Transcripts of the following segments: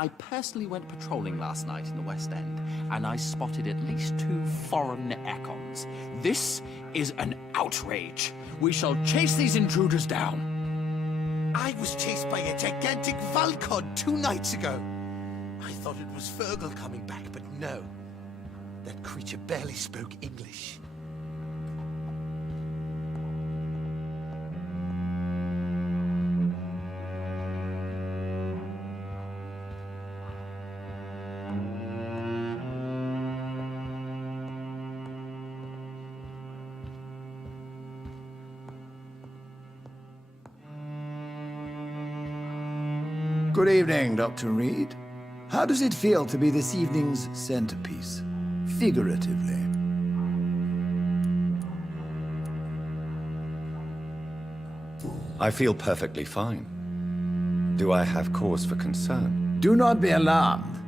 I personally went patrolling last night in the West End, and I spotted at least 2 foreign econs. This is an outrage. We shall chase these intruders down. I was chased by a gigantic Valcod 2 nights ago. I thought it was Fergal coming back, but no. That creature barely spoke English. Good evening, Dr. Reed. How does it feel to be this evening's centerpiece, figuratively? I feel perfectly fine. Do I have cause for concern? Do not be alarmed.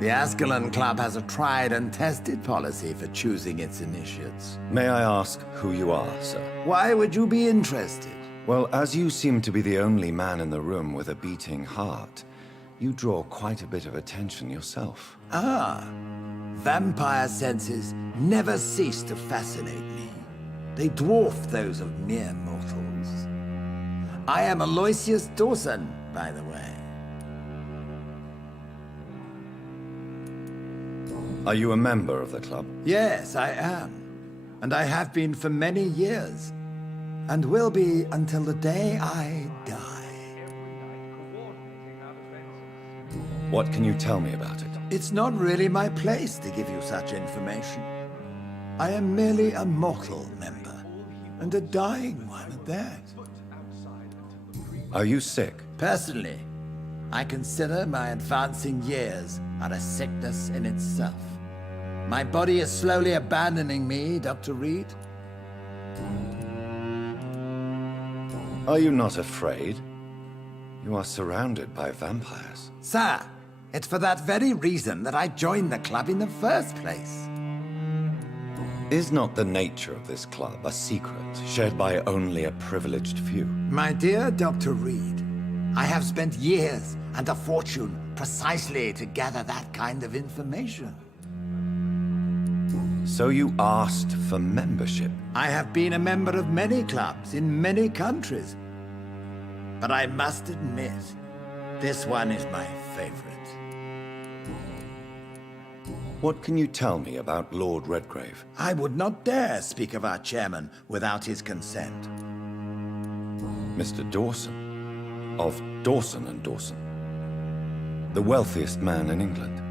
The Ascalon Club has a tried and tested policy for choosing its initiates. May I ask who you are, sir? Why would you be interested? Well, as you seem to be the only man in the room with a beating heart, you draw quite a bit of attention yourself. Ah, vampire senses never cease to fascinate me. They dwarf those of mere mortals. I am Aloysius Dawson, by the way. Are you a member of the club? Yes, I am. And I have been for many years. And will be until the day I die. What can you tell me about it? It's not really my place to give you such information. I am merely a mortal member, and a dying one at that. Are you sick? Personally, I consider my advancing years are a sickness in itself. My body is slowly abandoning me, Dr. Reed. Are you not afraid? You are surrounded by vampires. Sir, it's for that very reason that I joined the club in the first place. Is not the nature of this club a secret shared by only a privileged few? My dear Dr. Reed, I have spent years and a fortune precisely to gather that kind of information. So you asked for membership? I have been a member of many clubs in many countries. But I must admit, this one is my favorite. What can you tell me about Lord Redgrave? I would not dare speak of our chairman without his consent. Mr. Dawson, of Dawson and Dawson, the wealthiest man in England.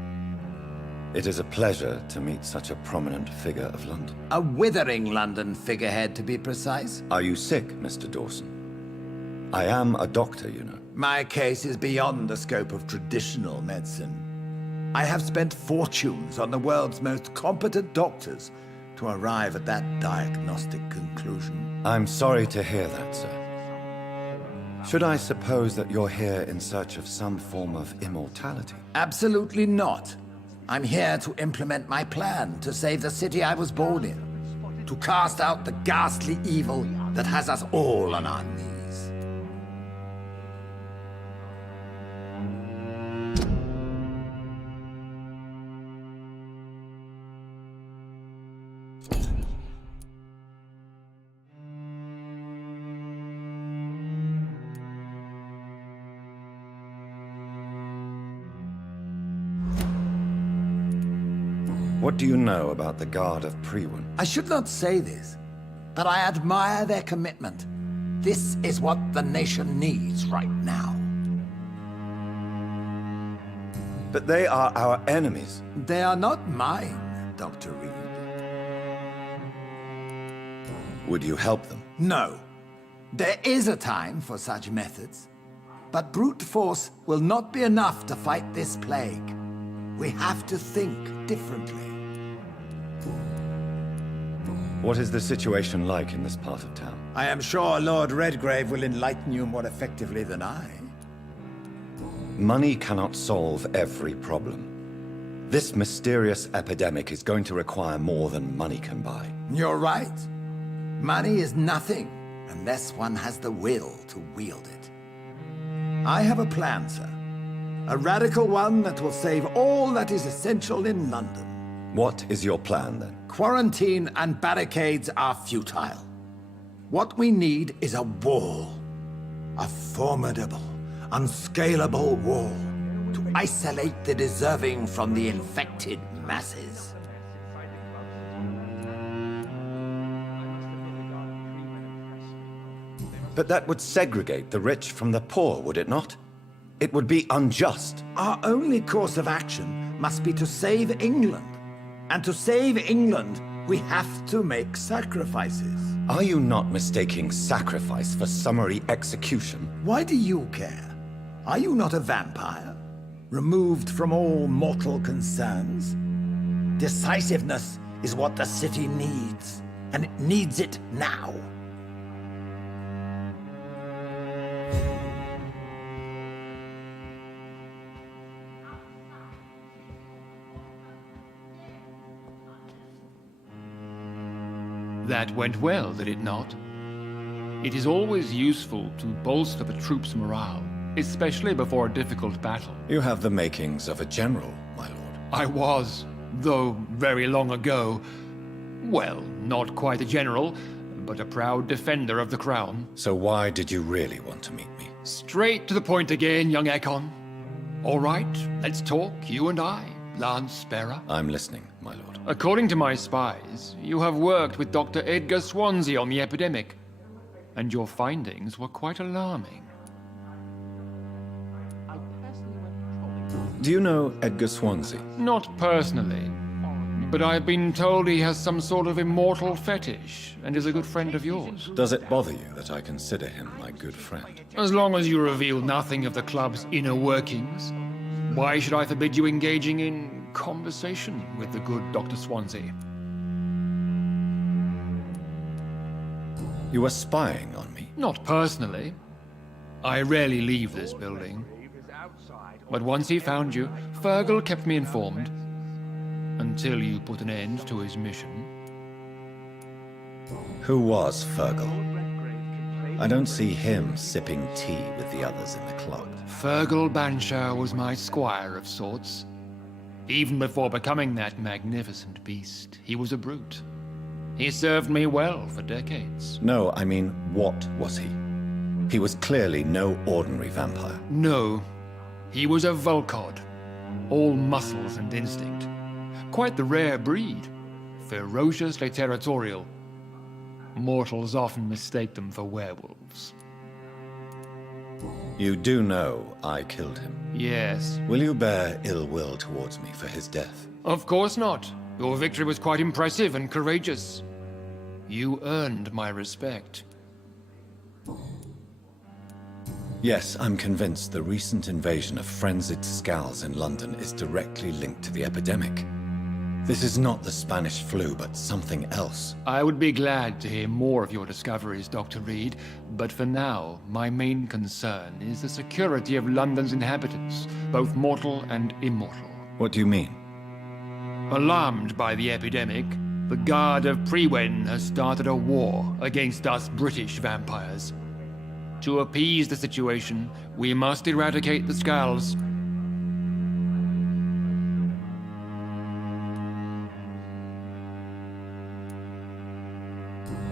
It is a pleasure to meet such a prominent figure of London. A withering London figurehead, to be precise. Are you sick, Mr. Dawson? I am a doctor, you know. My case is beyond the scope of traditional medicine. I have spent fortunes on the world's most competent doctors to arrive at that diagnostic conclusion. I'm sorry to hear that, sir. Should I suppose that you're here in search of some form of immortality? Absolutely not. I'm here to implement my plan to save the city I was born in, to cast out the ghastly evil that has us all on our knees. What do you know about the Guard of Priwen? I should not say this, but I admire their commitment. This is what the nation needs right now. But they are our enemies. They are not mine, Dr. Reed. Would you help them? No. There is a time for such methods. But brute force will not be enough to fight this plague. We have to think differently. What is the situation like in this part of town? I am sure Lord Redgrave will enlighten you more effectively than I. Money cannot solve every problem. This mysterious epidemic is going to require more than money can buy. You're right. Money is nothing unless one has the will to wield it. I have a plan, sir. A radical one that will save all that is essential in London. What is your plan, then? Quarantine and barricades are futile. What we need is a wall. A formidable, unscalable wall to isolate the deserving from the infected masses. But that would segregate the rich from the poor, would it not? It would be unjust. Our only course of action must be to save England. And to save England, we have to make sacrifices. Are you not mistaking sacrifice for summary execution? Why do you care? Are you not a vampire? Removed from all mortal concerns? Decisiveness is what the city needs, and it needs it now. That went well, did it not? It is always useful to bolster the troops' morale, especially before a difficult battle. You have the makings of a general, my lord. I was, though very long ago, well, not quite a general, but a proud defender of the crown. So why did you really want to meet me? Straight to the point again, young Ekon. All right, let's talk, you and I, Lance Sparrow. I'm listening, my lord. According to my spies, you have worked with Dr. Edgar Swansea on the epidemic, and your findings were quite alarming. Do you know Edgar Swansea? Not personally, but I've been told he has some sort of immortal fetish and is a good friend of yours. Does it bother you that I consider him my good friend? As long as you reveal nothing of the club's inner workings, why should I forbid you engaging in conversation with the good Dr. Swansea? You were spying on me? Not personally. I rarely leave this building. But once he found you, Fergal kept me informed. Until you put an end to his mission. Who was Fergal? I don't see him sipping tea with the others in the club. Fergal Banshire was my squire of sorts. Even before becoming that magnificent beast, he was a brute. He served me well for decades. No, I mean, what was he? He was clearly no ordinary vampire. No, he was a Volcod, all muscles and instinct. Quite the rare breed, ferociously territorial. Mortals often mistake them for werewolves. You do know I killed him. Yes. Will you bear ill will towards me for his death? Of course not. Your victory was quite impressive and courageous. You earned my respect. Yes, I'm convinced the recent invasion of frenzied Scals in London is directly linked to the epidemic. This is not the Spanish flu, but something else. I would be glad to hear more of your discoveries, Dr. Reed, but for now, my main concern is the security of London's inhabitants, both mortal and immortal. What do you mean? Alarmed by the epidemic, the Guard of Prewen has started a war against us British vampires. To appease the situation, we must eradicate the Scals.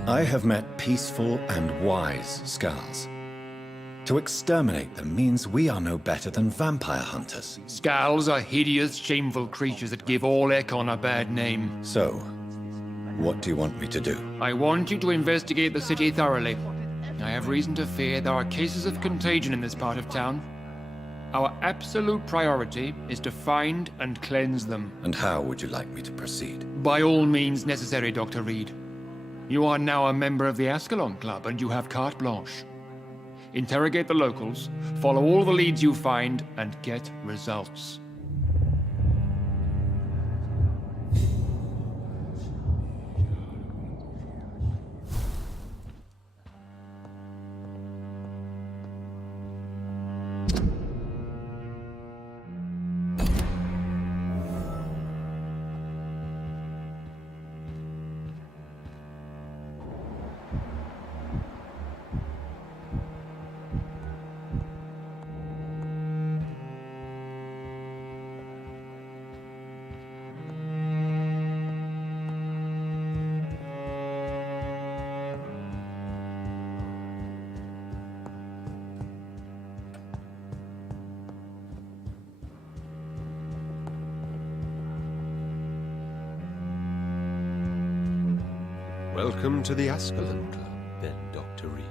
I have met peaceful and wise Scals. To exterminate them means we are no better than vampire hunters. Scals are hideous, shameful creatures that give all Ekon a bad name. So, what do you want me to do? I want you to investigate the city thoroughly. I have reason to fear there are cases of contagion in this part of town. Our absolute priority is to find and cleanse them. And how would you like me to proceed? By all means necessary, Dr. Reed. You are now a member of the Ascalon Club, and you have carte blanche. Interrogate the locals, follow all the leads you find, and get results. Welcome to the Ascalon Club, then, Dr. Reed.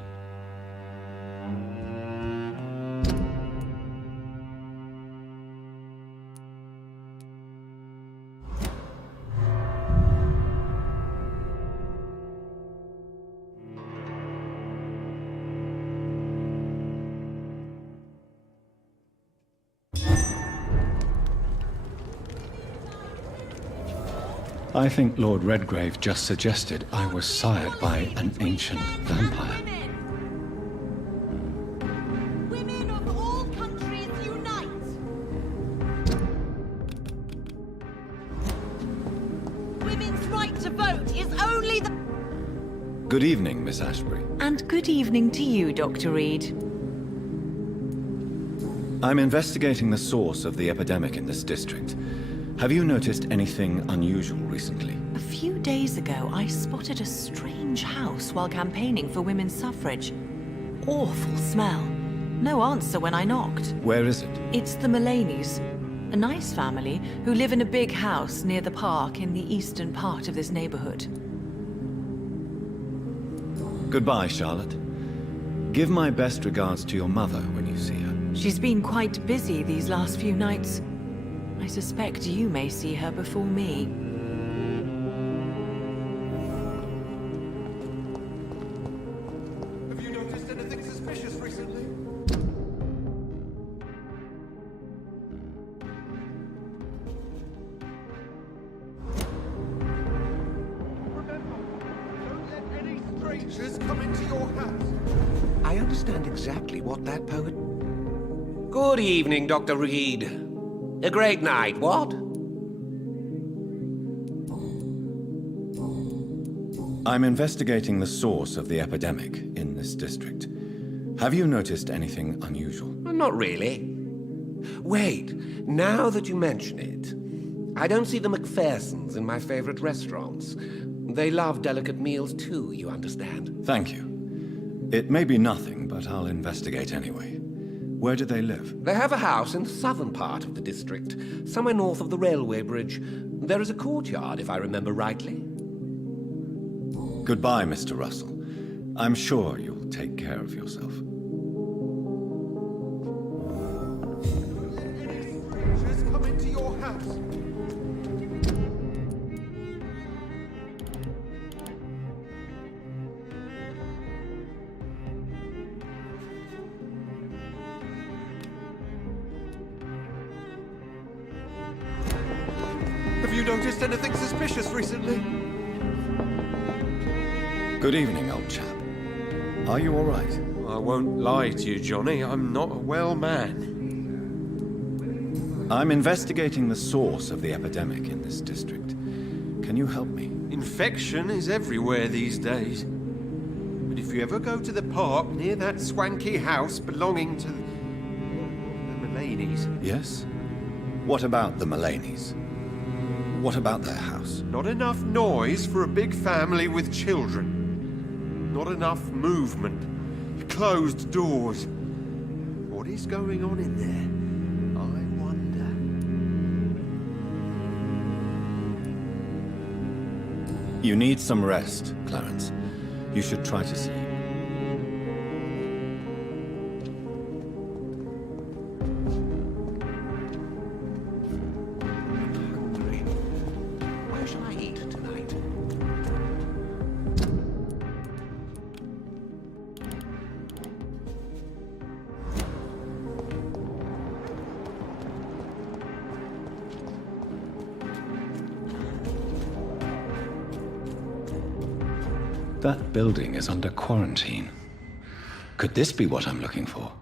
I think Lord Redgrave just suggested I was sired by an ancient vampire. Women of all countries unite! Women's right to vote is only the... Good evening, Miss Ashbury. And good evening to you, Dr. Reed. I'm investigating the source of the epidemic in this district. Have you noticed anything unusual recently? A few days ago, I spotted a strange house while campaigning for women's suffrage. Awful smell. No answer when I knocked. Where is it? It's the Mullaneys, a nice family who live in a big house near the park in the eastern part of this neighborhood. Goodbye, Charlotte. Give my best regards to your mother when you see her. She's been quite busy these last few nights. I suspect you may see her before me. Have you noticed anything suspicious recently? Remember, don't let any strangers come into your house. I understand exactly what that poet... Good evening, Dr. Reed. A great night, what? I'm investigating the source of the epidemic in this district. Have you noticed anything unusual? Not really. Wait, now that you mention it, I don't see the McPhersons in my favorite restaurants. They love delicate meals too, you understand. Thank you. It may be nothing, but I'll investigate anyway. Where do they live? They have a house in the southern part of the district, somewhere north of the railway bridge. There is a courtyard, if I remember rightly. Goodbye, Mr. Russell. I'm sure you'll take care of yourself. Don't let any strangers come into your house. Have you noticed anything suspicious recently? Good evening, old chap. Are you all right? I won't lie to you, Johnny. I'm not a well man. I'm investigating the source of the epidemic in this district. Can you help me? Infection is everywhere these days. But if you ever go to the park near that swanky house belonging to the Mullaneys... Yes? What about the Mullaneys? What about their house? Not enough noise for a big family with children. Not enough movement. Closed doors. What is going on in there? I wonder. You need some rest, Clarence. You should try to sleep. Where shall I eat tonight? That building is under quarantine. Could this be what I'm looking for?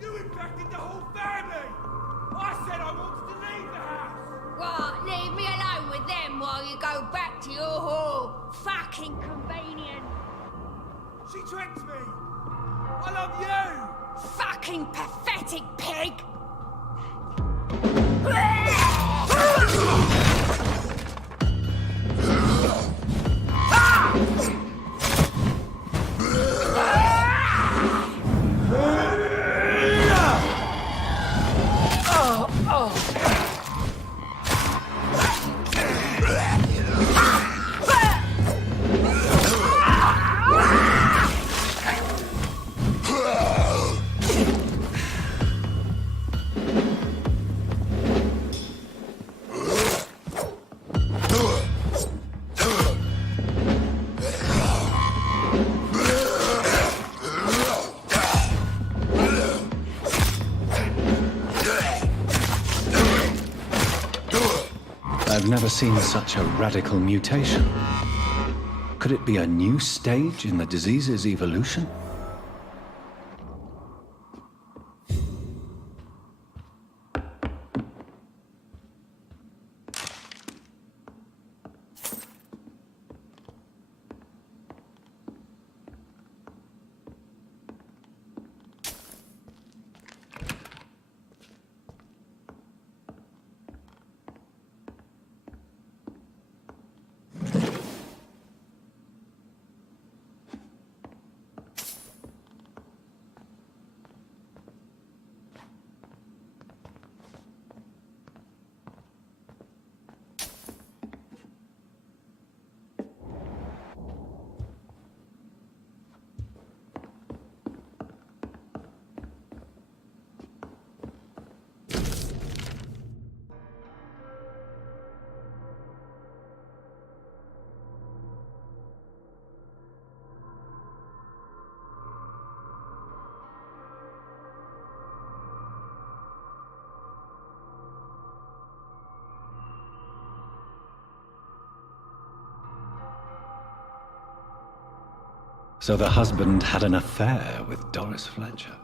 You infected the whole family! I said I wanted to leave the house! What? Leave me alone with them while you go back to your hall. Fucking convenient. She tricked me! I love you! Fucking pathetic pig! I've never seen such a radical mutation. Could it be a new stage in the disease's evolution? So the husband had an affair with Doris Fletcher.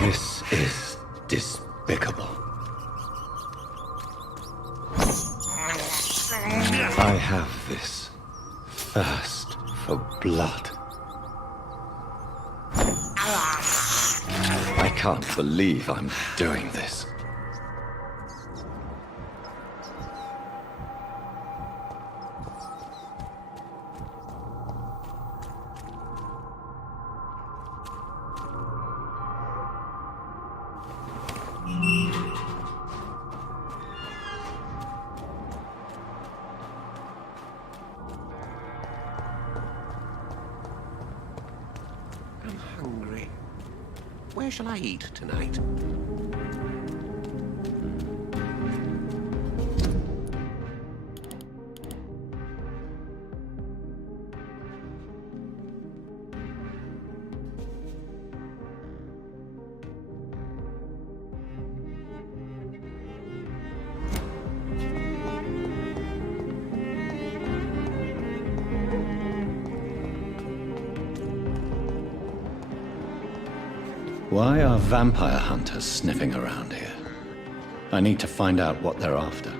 This is despicable. I have this thirst for blood. I can't believe I'm doing this. I'm hungry. Where shall I eat tonight? Why are vampire hunters sniffing around here? I need to find out what they're after.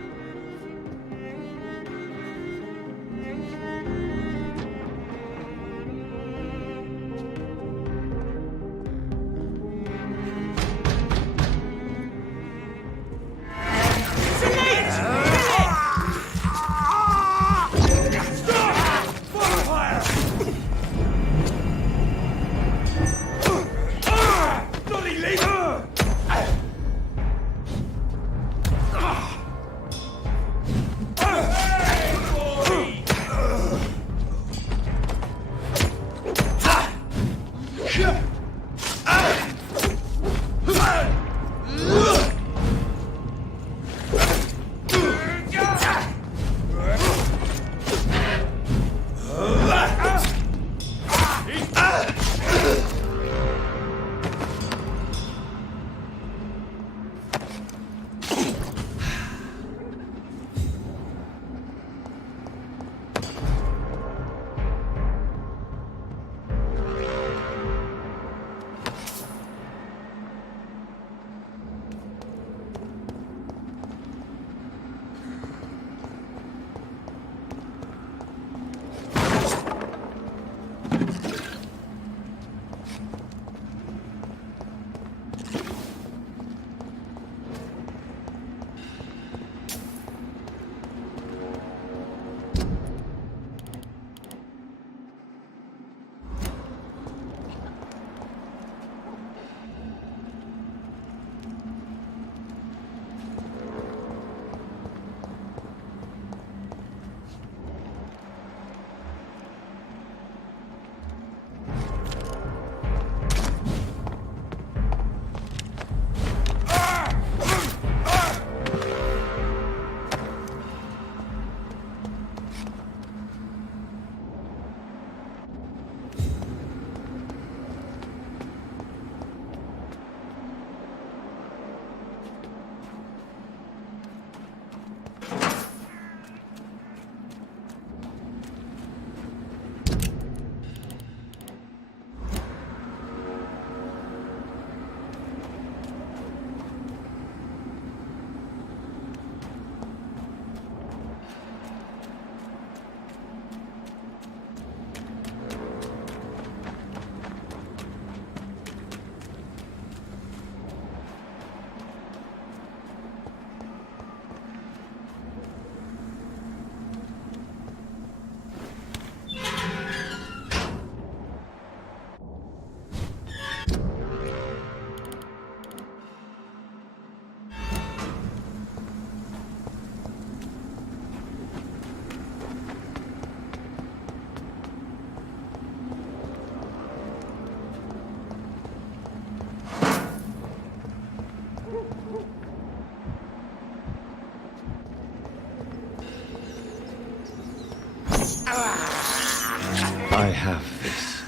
I have this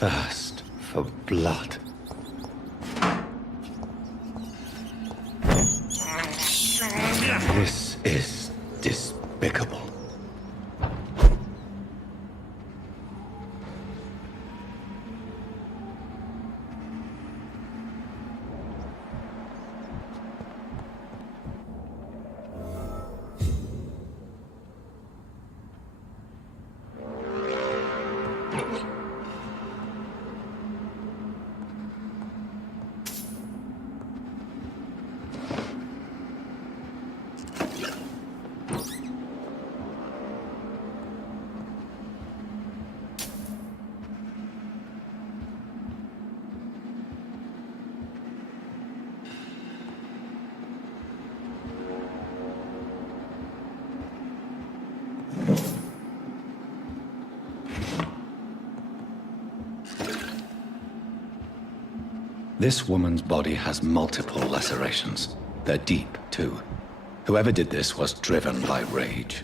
thirst for blood. This is despicable. This woman's body has multiple lacerations. They're deep, too. Whoever did this was driven by rage.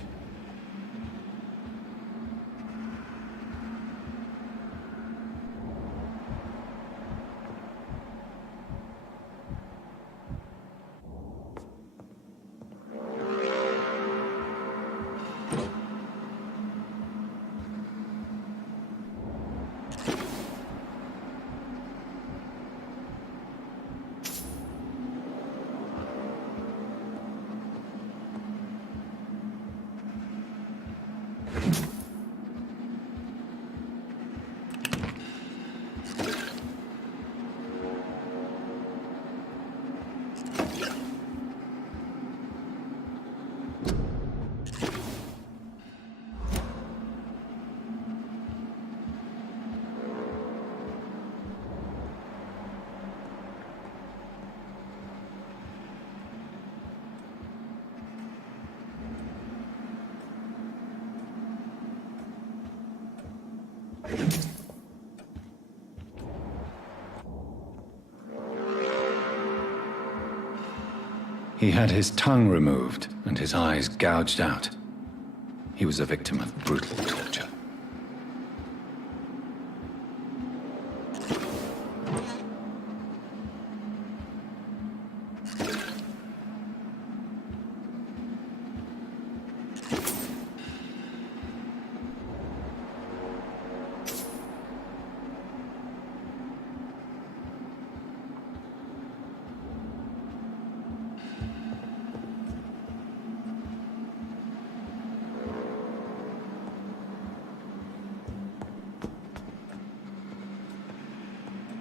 He had his tongue removed and his eyes gouged out. He was a victim of brutal torture.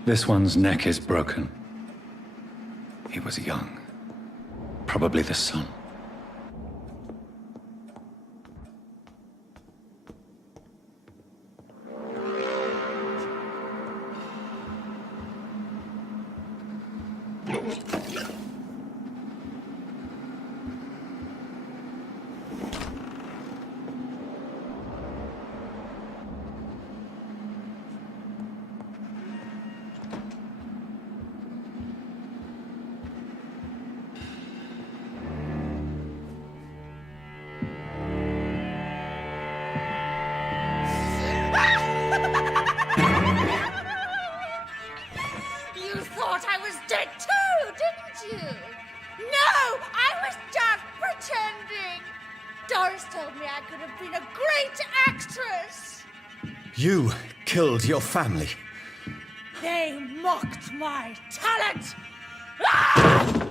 This one's neck is broken. He was young. Probably the son. You thought I was dead too, didn't you? No, I was just pretending. Doris told me I could have been a great actress. You killed your family. They mocked my talent. Ah!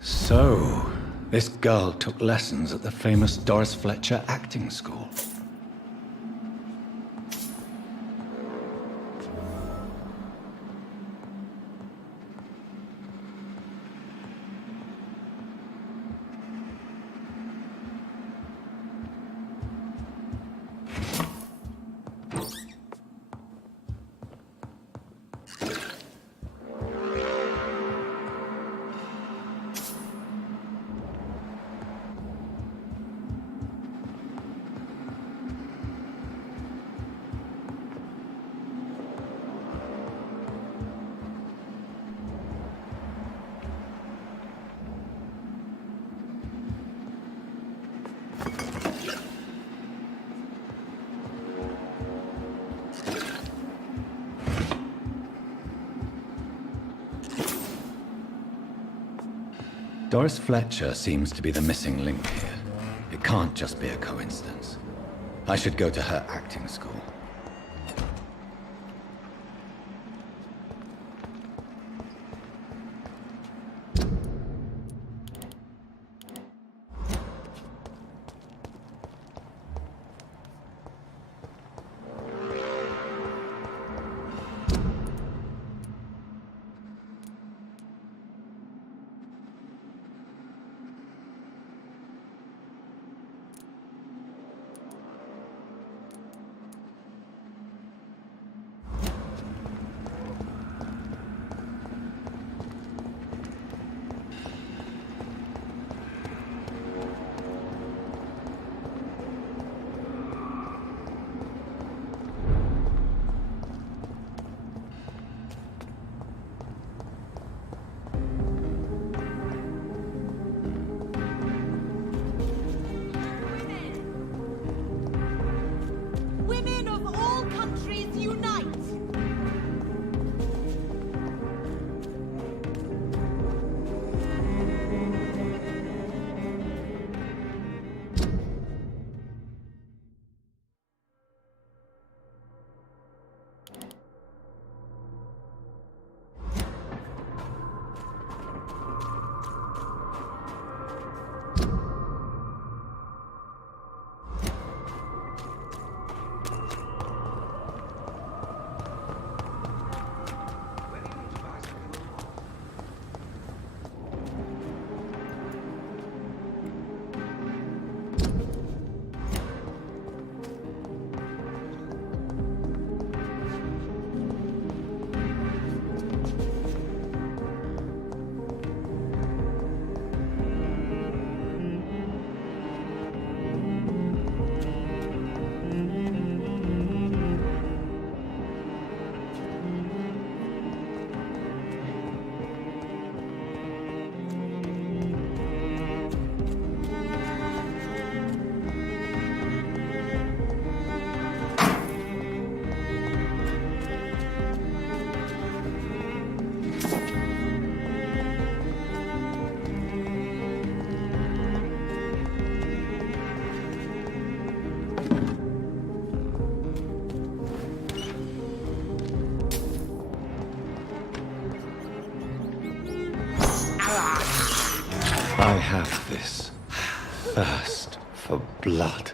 So, this girl took lessons at the famous Doris Fletcher acting school. Doris Fletcher seems to be the missing link here. It can't just be a coincidence. I should go to her acting school. Women of all countries unite! I have this thirst for blood.